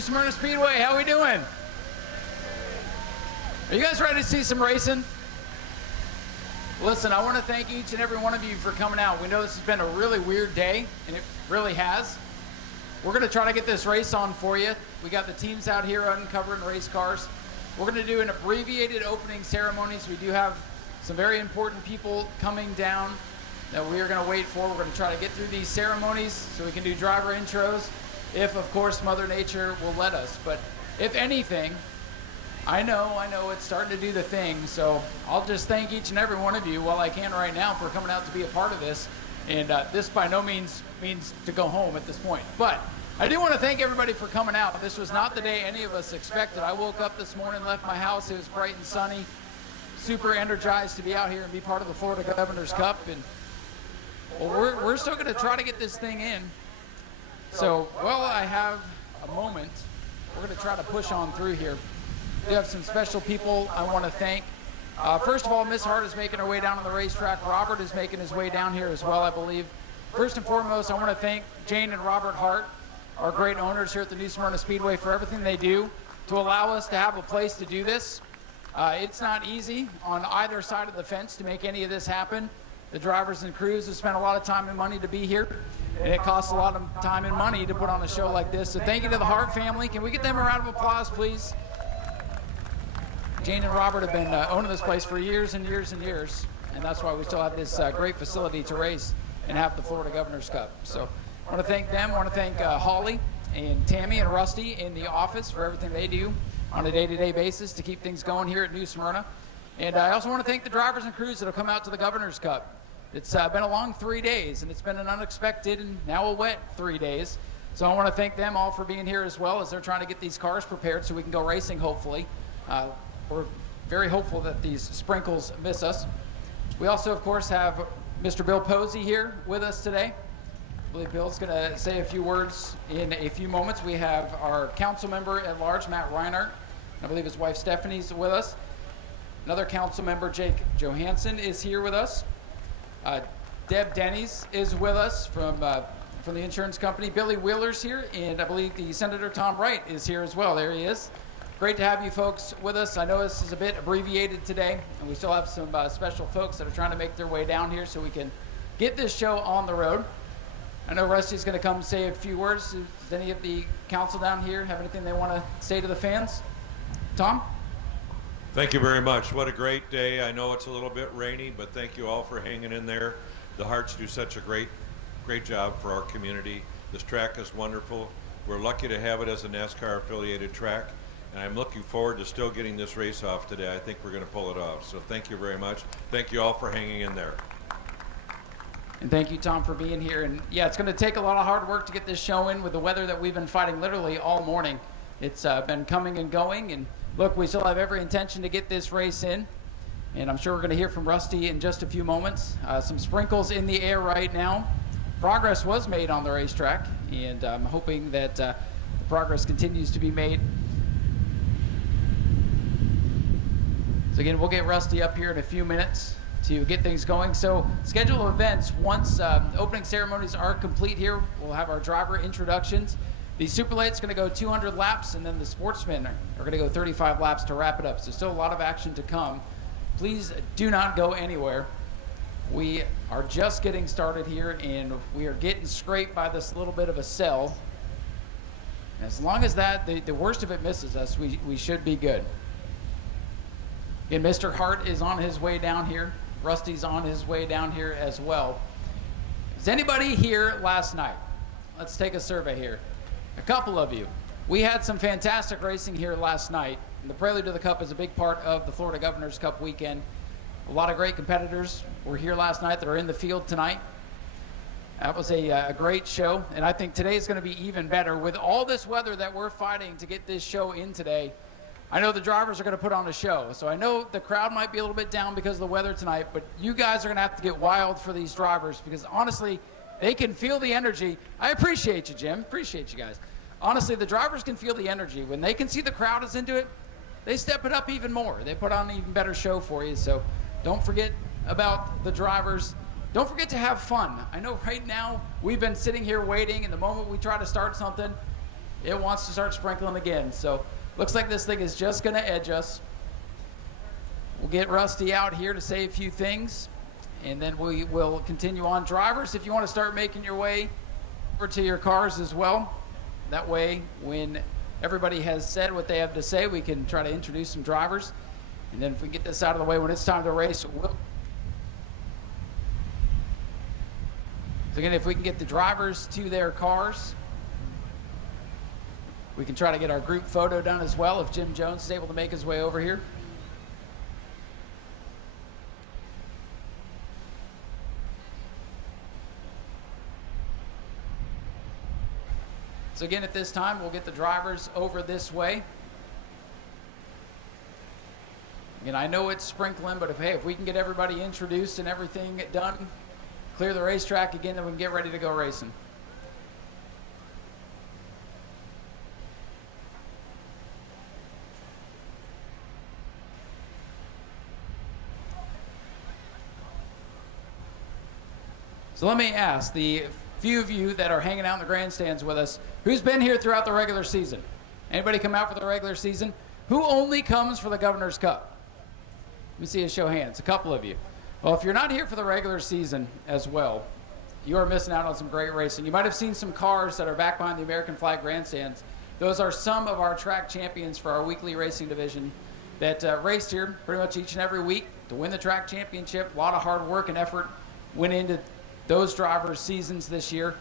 New Smyrna Speedway, how we doing? Are you guys ready to see some racing? Listen, I want to thank each and every one of you for coming out. We know this has been a really weird day, and it really has. We're going to try to get this race on for you. We got the teams out here uncovering race cars. We're going to do an abbreviated opening ceremonies. We do have some very important people coming down that we are going to wait for. We're going to try to get through these ceremonies so we can do driver intros, if, of course, Mother Nature will let us. But if anything, I know it's starting to do the thing, so I'll just thank each and every one of you while I can right now for coming out to be a part of this. And this by no means means to go home at this point. But I do want to thank everybody for coming out. This was not the day any of us expected. I woke up this morning, left my house, it was bright and sunny, super energized to be out here and be part of the Florida Governor's Cup. And well, we're still going to try to get this thing in. So while I have a moment, we're going to try to push on through here. We have some special people I want to thank. First of all, Miss Hart is making her way down on the racetrack. Robert is making his way down here as well, I believe. First and foremost, I want to thank Jane and Robert Hart, our great owners here at the New Smyrna Speedway, for everything they do to allow us to have a place to do this. It's not easy on either side of the fence to make any of this happen. The drivers and crews have spent a lot of time and money to be here, and it costs a lot of time and money to put on a show like this. So thank you to the Hart family. Can we get them a round of applause, please? Jane and Robert have been owning this place for years and years and years, and that's why we still have this great facility to race and have the Florida Governor's Cup. So I want to thank them. I want to thank Holly and Tammy and Rusty in the office for everything they do on a day-to-day basis to keep things going here at New Smyrna. And I also want to thank the drivers and crews that have come out to the Governor's Cup. It's been a long 3 days, and it's been an unexpected and now a wet 3 days. So I want to thank them all for being here as well as they're trying to get these cars prepared so we can go racing, hopefully. We're very hopeful that these sprinkles miss us. We also, of course, have Mr. Bill Posey here with us today. I believe Bill's going to say a few words in a few moments. We have our council member at large, Matt RAINOUT. I believe his wife Stephanie's with us. Another council member, Jake Johansson, is here with us. Deb Denny's is with us from the insurance company. Billy Wheeler's here, and I believe the Senator Tom Wright is here as well. There he is. Great to have you folks with us. I know this is a bit abbreviated today, and we still have some special folks that are trying to make their way down here so we can get this show on the road. I know Rusty's going to come say a few words. Does any of the council down here have anything they want to say to the fans? Tom? Thank you very much. What a great day. I know it's a little bit rainy, but thank you all for hanging in there. The Harts do such a great job for our community. This track is wonderful. We're lucky to have it as a NASCAR affiliated track, and I'm looking forward to still getting this race off today. I think we're going to pull it off. So thank you very much. Thank you all for hanging in there. And thank you, Tom, for being here. And yeah, it's going to take a lot of hard work to get this show in with the weather that we've been fighting literally all morning. It's been coming and going, and look, we still have every intention to get this race in, and I'm sure we're going to hear from Rusty in just a few moments. Some sprinkles in the air right now. Progress was made on the racetrack, and I'm hoping that the progress continues to be made. So again, we'll get Rusty up here in a few minutes to get things going. So schedule events, once opening ceremonies are complete here, we'll have our driver introductions. The Super Late's going to go 200 laps, and then the Sportsmen are going to go 35 laps to wrap it up. So still a lot of action to come. Please do not go anywhere. We are just getting started here, and we are getting scraped by this little bit of a cell. And as long as that, the worst of it misses us, we should be good. Again, Mr. Hart is on his way down here. Rusty's on his way down here as well. Is anybody here last night? Let's take a survey here. A couple of you. We had some fantastic racing here last night. And the Prelude to the Cup is a big part of the Florida Governor's Cup weekend. A lot of great competitors were here last night that are in the field tonight. That was a great show, and I think today is going to be even better. With all this weather that we're fighting to get this show in today, I know the drivers are going to put on a show. So I know the crowd might be a little bit down because of the weather tonight, but you guys are going to have to get wild for these drivers because honestly, they can feel the energy. I appreciate you, Jim. Appreciate you guys. Honestly, the drivers can feel the energy. When they can see the crowd is into it, they step it up even more. They put on an even better show for you. So don't forget about the drivers. Don't forget to have fun. I know right now we've been sitting here waiting, and the moment we try to start something, it wants to start sprinkling again. So looks like this thing is just going to edge us. We'll get Rusty out here to say a few things, and then we will continue on. Drivers, if you want to start making your way over to your cars as well, that way when everybody has said what they have to say, we can try to introduce some drivers. And then if we get this out of the way, when it's time to race, we'll... So again, if we can get the drivers to their cars, we can try to get our group photo done as well if Jim Jones is able to make his way over here. So again, at this time, we'll get the drivers over this way. Again, I know it's sprinkling, but if we can get everybody introduced and everything done, clear the racetrack again, then we can get ready to go racing. So let me ask the few of you that are hanging out in the grandstands with us, who's been here throughout the regular season? Anybody come out for the regular season? Who only comes for the Governor's Cup? Let me see a show of hands, a couple of you. Well, if you're not here for the regular season as well, you are missing out on some great racing. You might have seen some cars that are back behind the American flag grandstands. Those are some of our track champions for our weekly racing division that raced here pretty much each and every week to win the track championship. A lot of hard work and effort went into those drivers' seasons this year.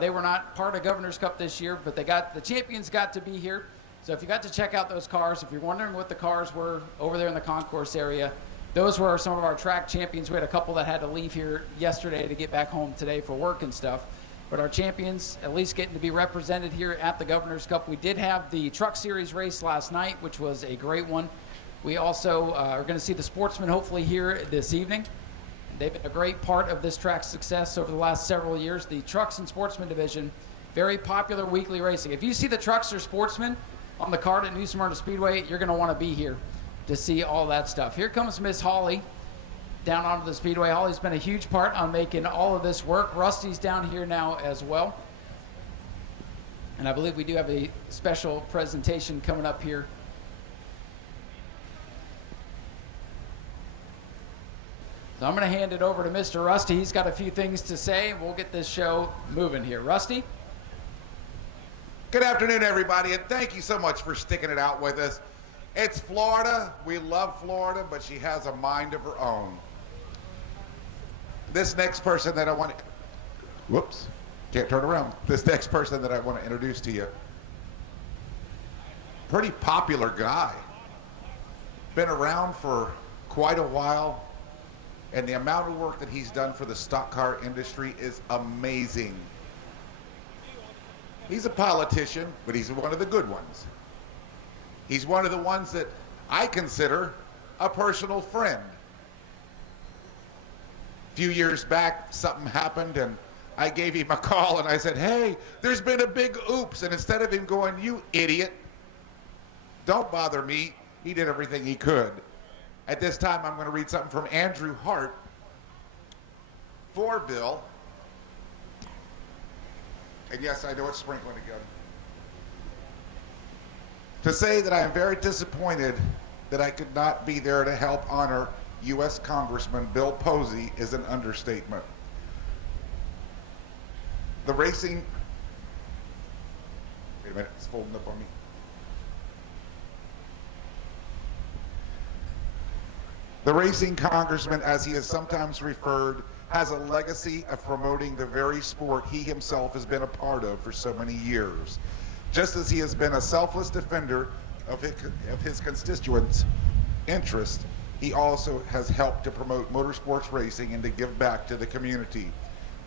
They were not part of Governor's Cup this year, but the champions got to be here. So if you got to check out those cars, if you're wondering what the cars were over there in the concourse area, those were some of our track champions. We had a couple that had to leave here yesterday to get back home today for work and stuff. But our champions at least getting to be represented here at the Governor's Cup. We did have the Truck Series race last night, which was a great one. We also are going to see the Sportsmen hopefully here this evening. They've been a great part of this track's success over the last several years. The Trucks and Sportsman division, very popular weekly racing. If you see the Trucks or Sportsmen on the card at New Smyrna Speedway, you're going to want to be here to see all that stuff. Here comes Miss Holly down onto the Speedway. Holly's been a huge part on making all of this work. Rusty's down here now as well. And I believe we do have a special presentation coming up here. So I'm going to hand it over to Mr. Rusty. He's got a few things to say. We'll get this show moving here. Rusty? Good afternoon, everybody, and thank you so much for sticking it out with us. It's Florida. We love Florida, but she has a mind of her own. This next person that I want to... Whoops. Can't turn around. This next person that I want to introduce to you. Pretty popular guy. Been around for quite a while. And the amount of work that he's done for the stock car industry is amazing. He's a politician, but he's one of the good ones. He's one of the ones that I consider a personal friend. A few years back, something happened, and I gave him a call, and I said, hey, there's been a big oops. And instead of him going, you idiot, don't bother me, he did everything he could. At this time, I'm going to read something from Andrew Hart for Bill. And yes, I know it's sprinkling again. To say that I am very disappointed that I could not be there to help honor U.S. Congressman Bill Posey is an understatement. The racing... Wait a minute, it's folding up on me. The racing congressman, as he is sometimes referred, has a legacy of promoting the very sport he himself has been a part of for so many years. Just as he has been a selfless defender of his constituents' interests, he also has helped to promote motorsports racing and to give back to the community.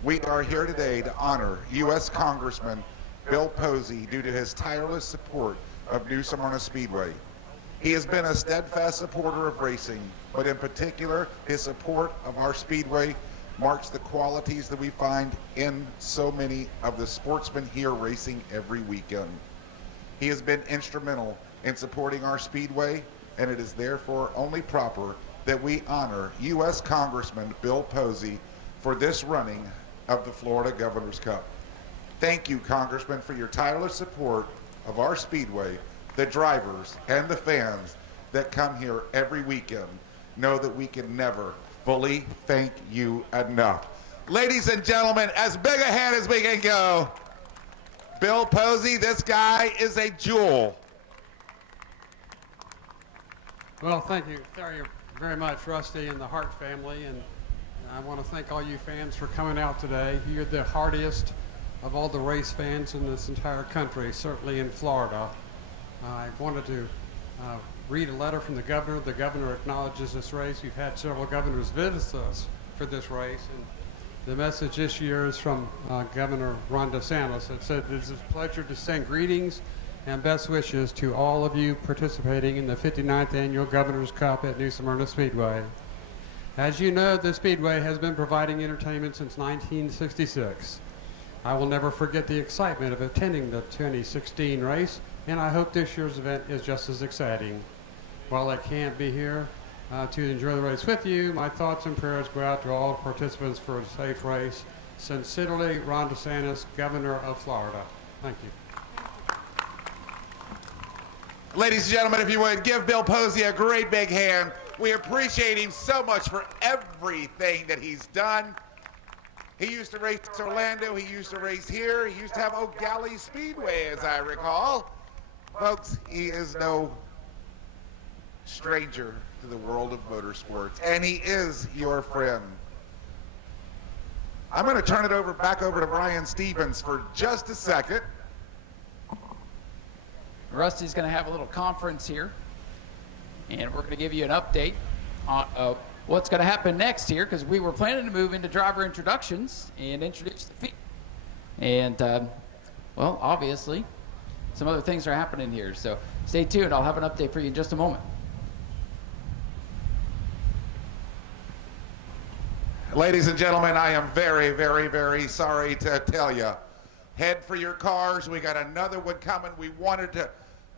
We are here today to honor U.S. Congressman Bill Posey due to his tireless support of New Smyrna Speedway. He has been a steadfast supporter of racing, but in particular, his support of our Speedway marks the qualities that we find in so many of the sportsmen here racing every weekend. He has been instrumental in supporting our Speedway, and it is therefore only proper that we honor U.S. Congressman Bill Posey for this running of the Florida Governor's Cup. Thank you, Congressman, for your tireless support of our Speedway, the drivers, and the fans that come here every weekend know that we can never fully thank you enough. Ladies and gentlemen, as big a hand as we can go, Bill Posey, this guy is a jewel. Well, thank you very much, Rusty and the Hart family, and I want to thank all you fans for coming out today. You're the hardiest of all the race fans in this entire country, certainly in Florida. I wanted to read a letter from the governor. The governor acknowledges this race. We've had several governors visit us for this race, and the message this year is from Governor Ron DeSantis. It said, "It is a pleasure to send greetings and best wishes to all of you participating in the 59th Annual Governor's Cup at New Smyrna Speedway. As you know, the Speedway has been providing entertainment since 1966. I will never forget the excitement of attending the 2016 race, and I hope this year's event is just as exciting. While I can't be here to enjoy the race with you, my thoughts and prayers go out to all participants for a safe race. Sincerely, Ron DeSantis, Governor of Florida." Thank you. Ladies and gentlemen, if you would, give Bill Posey a great big hand. We appreciate him so much for everything that he's done. He used to race Orlando, he used to race here, he used to have Oak Galley Speedway, as I recall. Folks, he is no stranger to the world of motorsports, and he is your friend. I'm going to turn it back over to Brian Stevens for just a second. Rusty's going to have a little conference here, and we're going to give you an update on what's going to happen next here, because we were planning to move into driver introductions and introduce the field. And, well, obviously, some other things are happening here. So stay tuned. I'll have an update for you in just a moment. Ladies and gentlemen, I am very, very, very sorry to tell you. Head for your cars. We got another one coming. We wanted to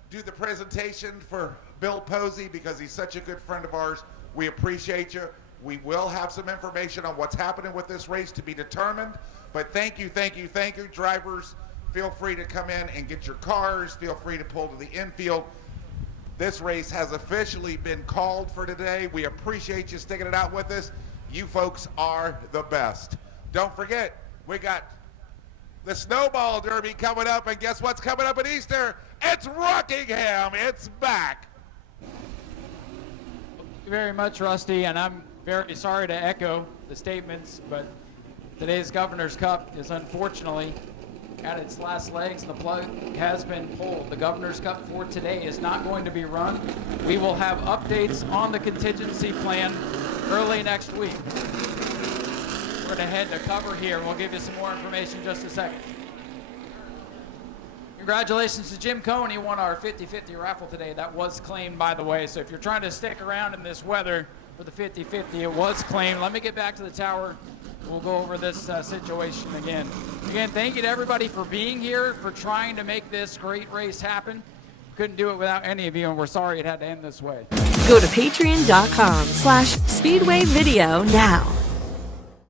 do the presentation for Bill Posey because he's such a good friend of ours. We appreciate you. We will have some information on what's happening with this race to be determined. But thank you, thank you, thank you. Drivers, feel free to come in and get your cars. Feel free to pull to the infield. This race has officially been called for today. We appreciate you sticking it out with us. You folks are the best. Don't forget, we got the Snowball Derby coming up, and guess what's coming up at Easter? It's Rockingham. It's back. Thank you very much, Rusty, and I'm very sorry to echo the statements, but today's Governor's Cup is unfortunately at its last legs, and the plug has been pulled. The Governor's Cup for today is not going to be run. We will have updates on the contingency plan early next week. We're going to head to cover here, and we'll give you some more information in just a second. Congratulations to Jim Cohen. He won our 50-50 raffle today. That was claimed, by the way. So if you're trying to stick around in this weather for the 50-50, it was claimed. Let me get back to the tower. We'll go over this situation again. Again, thank you to everybody for being here, for trying to make this great race happen. Couldn't do it without any of you, and we're sorry it had to end this way. Go to patreon.com/Speedway Video now.